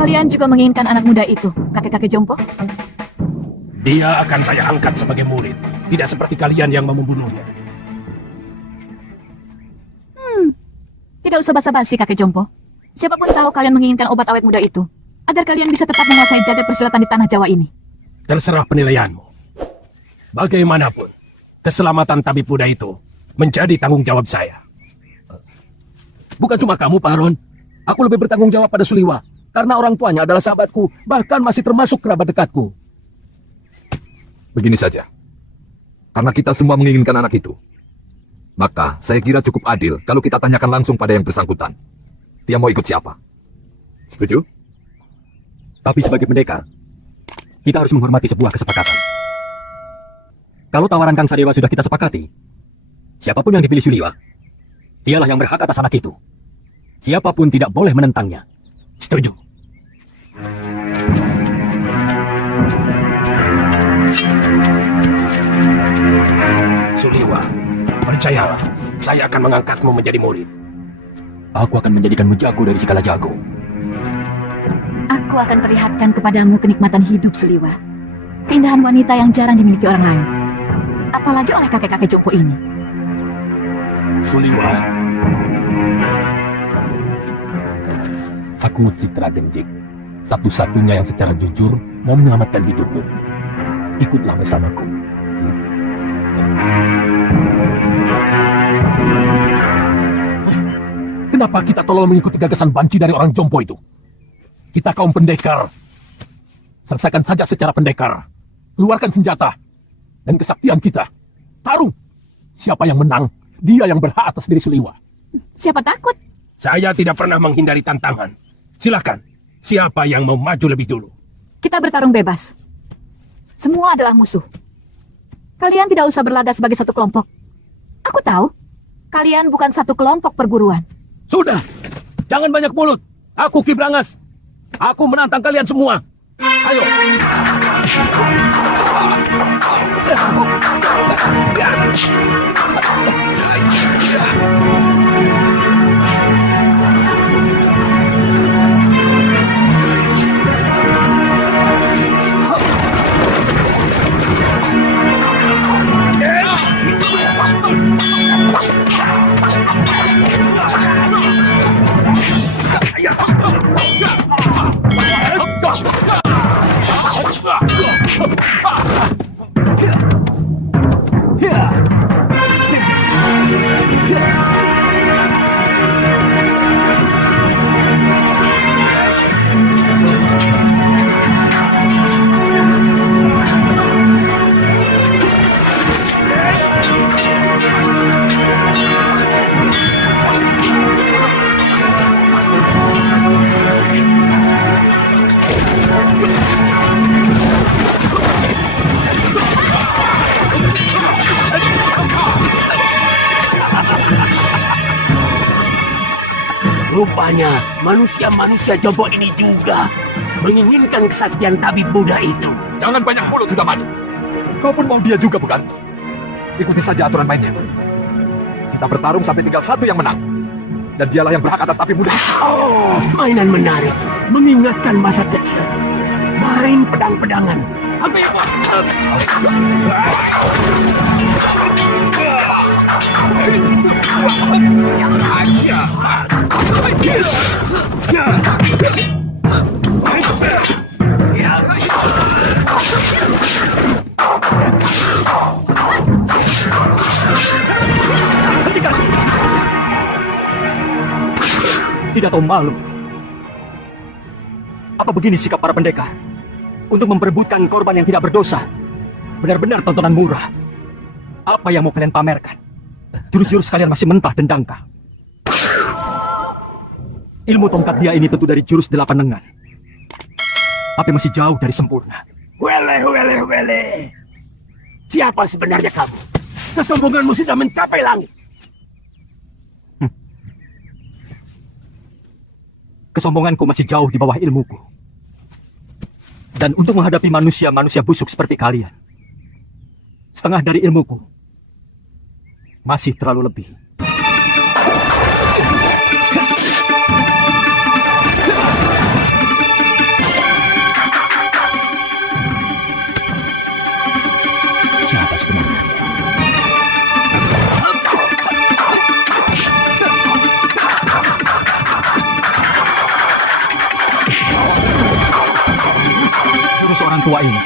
Kalian juga menginginkan anak muda itu, kakek-kakek jompo? Dia akan saya angkat sebagai murid, tidak seperti kalian yang mau membunuhnya. Tidak usah basa-basi, kakek jompo. Siapapun tahu kalian menginginkan obat awet muda itu, agar kalian bisa tetap menguasai jagat persilatan di tanah Jawa ini. Terserah penilaianmu. Bagaimanapun, keselamatan tabib muda itu menjadi tanggung jawab saya. Bukan cuma kamu, Pak Aron. Aku lebih bertanggung jawab pada Suliwa. Karena orang tuanya adalah sahabatku, bahkan masih termasuk kerabat dekatku. Begini saja. Karena kita semua menginginkan anak itu, maka saya kira cukup adil kalau kita tanyakan langsung pada yang bersangkutan. Dia mau ikut siapa? Setuju? Tapi sebagai pendekar, kita harus menghormati sebuah kesepakatan. Kalau tawaran Kang Sadewa sudah kita sepakati, siapapun yang dipilih Suliwa, dialah yang berhak atas anak itu. Siapapun tidak boleh menentangnya. Setuju. Suliwa, percayalah, saya akan mengangkatmu menjadi murid. Aku akan menjadikanmu jago dari segala jago. Aku akan perlihatkan kepadamu kenikmatan hidup, Suliwa. Keindahan wanita yang jarang dimiliki orang lain. Apalagi oleh kakek-kakek jompo ini. Suliwa. Aku Citra Genjik, satu-satunya yang secara jujur mau menyelamatkan hidupmu. Ikutlah bersamaku. Kenapa kita tolong mengikuti gagasan banci dari orang jompo itu? Kita kaum pendekar. Selesaikan saja secara pendekar. Keluarkan senjata. Dan kesaktian kita. Tarung. Siapa yang menang, dia yang berhak atas diri Suliwa. Siapa takut? Saya tidak pernah menghindari tantangan. Silakan. Siapa yang mau maju lebih dulu? Kita bertarung bebas. Semua adalah musuh. Kalian tidak usah berlagak sebagai satu kelompok. Aku tahu, kalian bukan satu kelompok perguruan. Sudah, jangan banyak mulut. Aku Ki Brangas. Aku menantang kalian semua. Ayo. Rupanya manusia-manusia jompo ini juga menginginkan kesaktian tabib muda itu. Jangan banyak mulut, sudah mani. Kau pun mau dia juga, bukan? Ikuti saja aturan mainnya. Kita bertarung sampai tinggal satu yang menang. Dan dialah yang berhak atas tabib muda. Oh, mainan menarik. Mengingatkan masa kecil. Main pedang-pedangan. Aku ikut. Hentikan! Tidak tahu malu. Apa begini sikap para pendekar? Untuk memperebutkan korban yang tidak berdosa. Benar-benar tontonan murah. Apa yang mau kalian pamerkan? Jurus-jurus kalian masih mentah dan dangkal. Ilmu tongkat dia ini tentu dari jurus 8 lengan. Tapi masih jauh dari sempurna. Wele. Siapa sebenarnya kamu? Kesombonganmu sudah mencapai langit. Kesombonganku masih jauh di bawah ilmuku. Dan untuk menghadapi manusia-manusia busuk seperti kalian, setengah dari ilmuku masih terlalu lebih. Siapa sebenarnya dia? Jurus orang tua ini,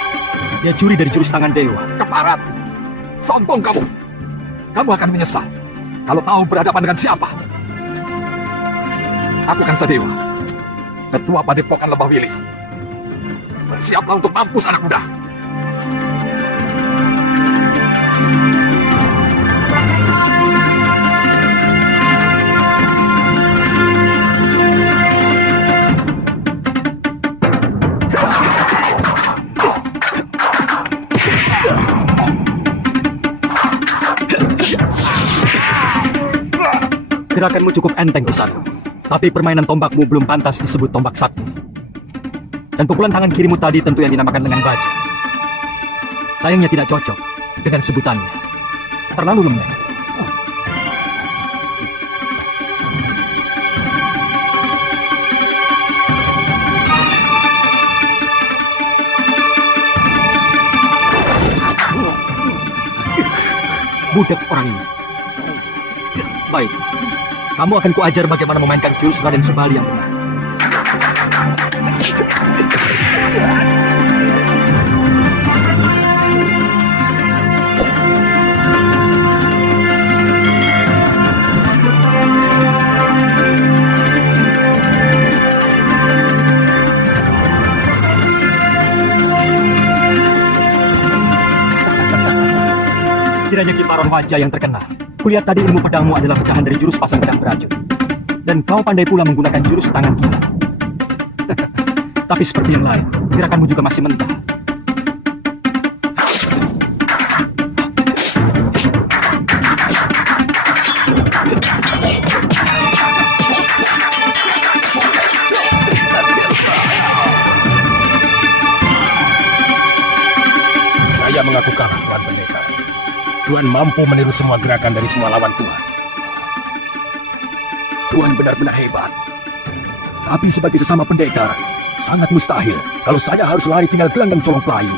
dia curi dari jurus tangan dewa. Keparat! Sombong kamu! Kamu akan menyesal kalau tahu berhadapan dengan siapa. Aku kan Sadewa, ketua Padepokan Lebah Wilis. Bersiaplah untuk mampus anak muda. Gerakanmu cukup enteng di sana, tapi permainan tombakmu belum pantas disebut tombak sakti. Dan pukulan tangan kirimu tadi tentu yang dinamakan lengan baja. Sayangnya tidak cocok dengan sebutannya. Terlalu lembek. Budak orang ini. Baik, kamu akan kuajar bagaimana memainkan jurus Raden Subali yang benar. Kiranya kiparon wajah yang terkenal. Kulihat tadi ilmu pedangmu adalah pecahan dari jurus pasang pedang beracun. Dan kau pandai pula menggunakan jurus tangan kiri. Tapi seperti yang lain, gerakanmu juga masih mentah. Saya mengaku kalah, Tuan Pendekar. Tuan mampu meniru semua gerakan dari semua lawan Tuan. Tuan benar-benar hebat. Tapi sebagai sesama pendekar, sangat mustahil kalau saya harus lari tinggal gelanggang colong pelayu.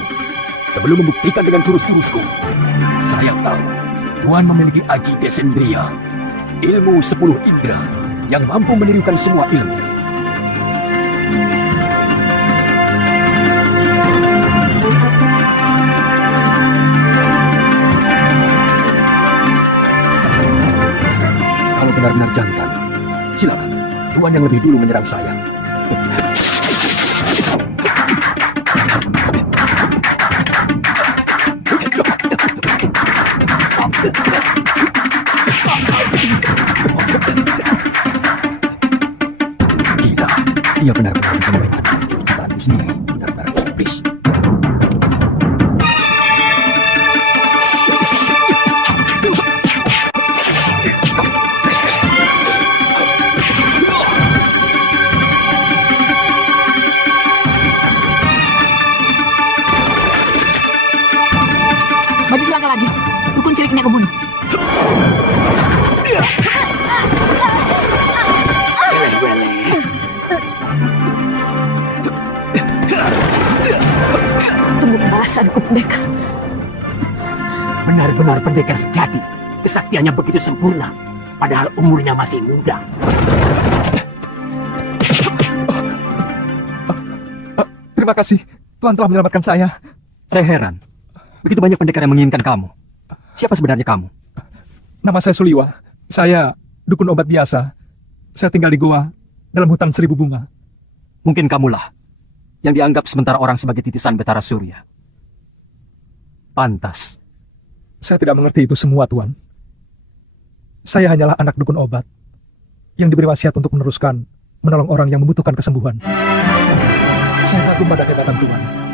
Sebelum membuktikan dengan jurus-jurusku, saya tahu Tuan memiliki Aji Desendria, ilmu 10 indera yang mampu menirukan semua ilmu. Kalau benar-benar jantan, silakan. Tuan yang lebih dulu menyerang saya. Gila, dia benar-benar bisa memainkan jurus-jurus ciptaanku sendiri. Benar-benar iblis. Maju selangkah lagi. Dukun cilik ini aku bunuh. Wele. Tunggu pembalasanku, pendekar. Benar-benar pendekar sejati. Kesaktiannya begitu sempurna. Padahal umurnya masih muda. Terima kasih. Tuhan telah menyelamatkan saya. Saya heran. Begitu banyak pendekar yang menginginkan kamu. Siapa sebenarnya kamu? Nama saya Suliwa. Saya dukun obat biasa. Saya tinggal di gua dalam hutan 1000 bunga. Mungkin kamulah yang dianggap sementara orang sebagai titisan Betara Surya. Pantas. Saya tidak mengerti itu semua, Tuan. Saya hanyalah anak dukun obat yang diberi wasiat untuk meneruskan menolong orang yang membutuhkan kesembuhan. Saya kagum pada kehebatan Tuhan.